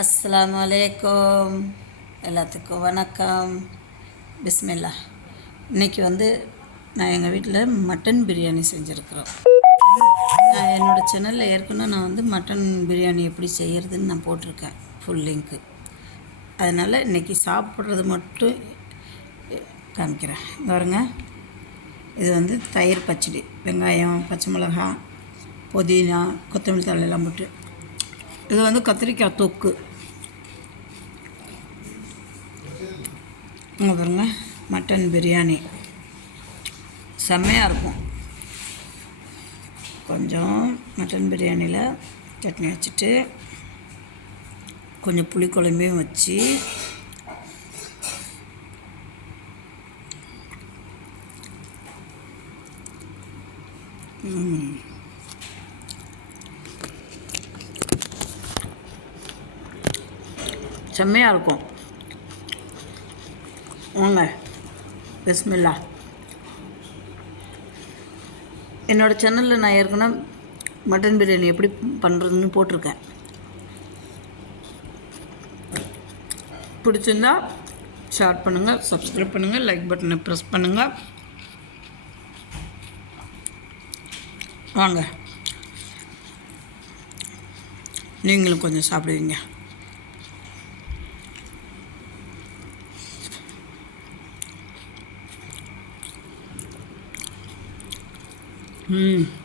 அஸ்ஸலாமு அலைக்கும். எல்லாத்துக்கும் வணக்கம். பிஸ்மில்லா. இன்றைக்கி நான் எங்கள் வீட்டில் மட்டன் பிரியாணி செஞ்சுருக்குறோம். நான் என்னோடய சேனலில் ஏற்கனவே நான் மட்டன் பிரியாணி எப்படி செய்கிறதுன்னு நான் போட்டிருக்கேன், ஃபுல் லிங்க்கு. அதனால் இன்றைக்கி சாப்பிட்றது மட்டும் காமிக்கிறேன். பாருங்க, இது தயிர் பச்சடி, வெங்காயம், பச்சை மிளகா, புதினா, கொத்தமல்லி தழை எல்லாம் போட்டு. இது கத்திரிக்காய் தொக்கு. இங்கே பாருங்க, மட்டன் பிரியாணி செம்மையாக இருக்கும். கொஞ்சம் மட்டன் பிரியாணியில் சட்னி வச்சுட்டு கொஞ்சம் புளிக்குழம்பையும் வச்சு செம்மையாக இருக்கும். வாங்க, பிஸ்மில்லா. என்னோடய சேனலில் நான் ஏற்கனவே மட்டன் பிரியாணி எப்படி பண்ணுறதுன்னு போட்டிருக்கேன். பிடிச்சிருந்தா ஷேர் பண்ணுங்கள், சப்ஸ்கிரைப் பண்ணுங்கள், லைக் பட்டனை ப்ரெஸ் பண்ணுங்கள். வாங்க, நீங்களும் கொஞ்சம் சாப்பிடுவீங்க.